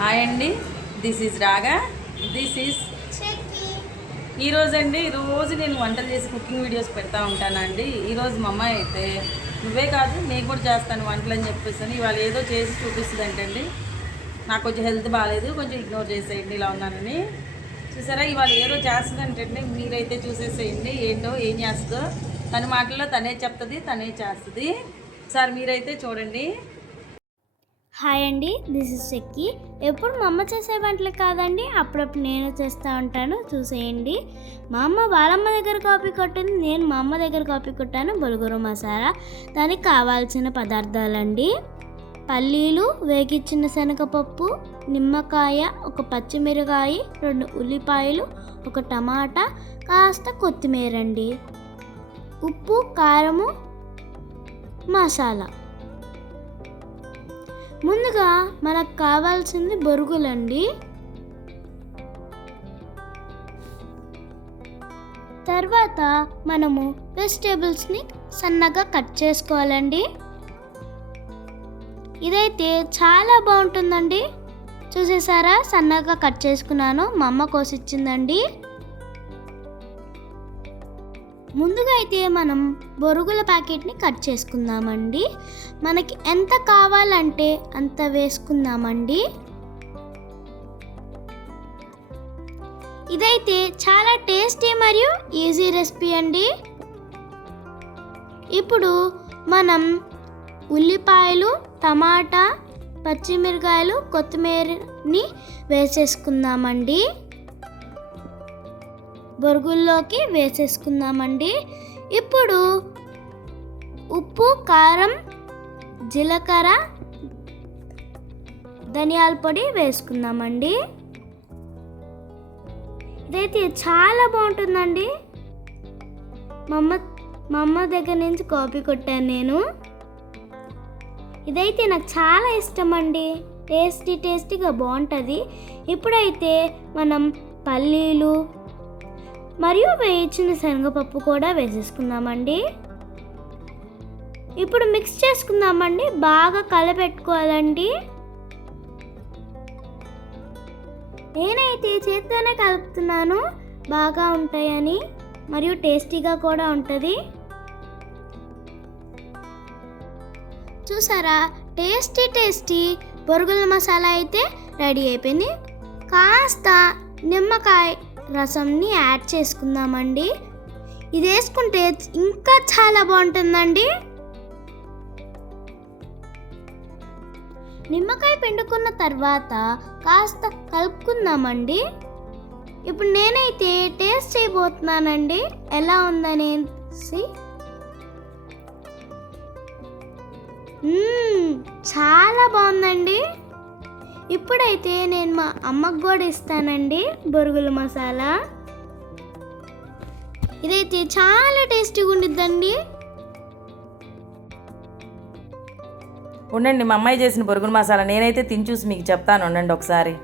Hi అండి. This is Raga this is ఈరోజు అండి రోజు నేను వంటలు చేసి కుకింగ్ వీడియోస్ పెడతా ఉంటానండి. ఈరోజు మా అమ్మాయి అయితే నువ్వే కాదు నేను కూడా చేస్తాను వంటలు అని చెప్పేసి ఇవాళ ఏదో చేసి చూపిస్తుంది అంటండి నాకు కొంచెం హెల్త్ బాగాలేదు కొంచెం ఇగ్నోర్ చేసేయండి ఇలా ఉన్నానని. చూసారా ఇవాళ ఏదో చేస్తుందంటండి. మీరైతే చూసేసేయండి ఏంటో ఏం చేస్తుందో. తన మాటల్లో తనే చెప్తుంది తనే చేస్తుంది. సార్ మీరైతే చూడండి. హాయ్ అండి దిస్ ఇస్ చెక్కి ఎప్పుడు మా అమ్మ చేసే వంటలు కాదండి అప్పుడప్పుడు నేను చేస్తూ ఉంటాను చూసేయండి. మా అమ్మ వాళ్ళమ్మ దగ్గర కాపీ కొట్టింది నేను మా అమ్మ దగ్గర కాపీ కొట్టాను బొలుగురు మసాలా. దానికి కావాల్సిన పదార్థాలండి. పల్లీలు వేగించిన శనగపప్పు నిమ్మకాయ ఒక పచ్చిమిరకాయ రెండు ఉల్లిపాయలు ఒక టమాటా కాస్త కొత్తిమీర అండి ఉప్పు కారము మసాలా. ముందుగా మనకు కావాల్సింది బొరుగులండి. తర్వాత మనము వెజిటేబుల్స్ని సన్నగా కట్ చేసుకోవాలండి. ఇదైతే చాలా బాగుంటుందండి. చూసేసారా? సన్నగా కట్ చేసుకున్నాను. మా అమ్మ కోసిచ్చిందండి. ముందుగా అయితే మనం బొరుగుల ప్యాకెట్ని కట్ చేసుకుందామండి. మనకి ఎంత కావాలంటే అంత వేసుకుందామండి. ఇదైతే చాలా టేస్టీ మరియు ఈజీ రెసిపీ అండి. ఇప్పుడు మనం ఉల్లిపాయలు టమాటా పచ్చిమిరకాయలు కొత్తిమీరని వేసేసుకుందామండి. బొరుగుల్లోకి వేసేసుకుందామండి. ఇప్పుడు ఉప్పు కారం జీలకర్ర ధనియాల పొడి వేసుకుందామండి. ఇదైతే చాలా బాగుంటుందండి. మా అమ్మ మా అమ్మ దగ్గర నుంచి కాపీ కొట్టాను నేను. ఇదైతే నాకు చాలా ఇష్టం అండి టేస్టీ టేస్టీగా బాగుంటుంది. ఇప్పుడైతే మనం పల్లీలు మరియు వేయించిన శనగపప్పు కూడా వేసేసుకుందామండి. ఇప్పుడు మిక్స్ చేసుకుందామండి. బాగా కలపెట్టుకోవాలండి. నేనైతే చేత్తోనే కలుపుతున్నాను. బాగా ఉంటాయని మరియు టేస్టీగా కూడా ఉంటుంది. చూసారా? టేస్టీ టేస్టీ బొరుగుల మసాలా అయితే రెడీ అయిపోయింది. కాస్త నిమ్మకాయ రసంని యాడ్ చేసుకుందామండి. ఇది వేసుకుంటే ఇంకా చాలా బాగుంటుందండి. నిమ్మకాయ పిండుకున్న తర్వాత కాస్త కలుపుకుందామండి. ఇప్పుడు నేనైతే టేస్ట్ చేయబోతున్నానండి. ఎలా ఉందనేసి. చాలా బాగుందండి. ఇప్పుడైతే నేను మా అమ్మకు కూడా ఇస్తానండి బొరుగుల మసాలా. ఇదైతే చాలా టేస్టీగా ఉండిద్దండి. ఉండండి మా అమ్మాయి చేసిన పొరుగుల మసాలా. నేనైతే తిని చూసి మీకు చెప్తాను ఉండండి ఒకసారి.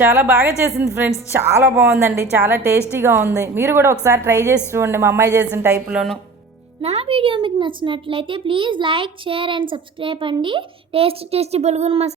చాలా బాగా చేసింది ఫ్రెండ్స్. చాలా బాగుందండి చాలా టేస్టీగా ఉంది. మీరు కూడా ఒకసారి ట్రై చేసి చూడండి మా అమ్మాయి చేసిన టైప్లోను. నా వీడియో మీకు నచ్చినట్లయితే please like share and subscribe అండి. టేస్టీ టేస్టీ బొరుగుల మసాలా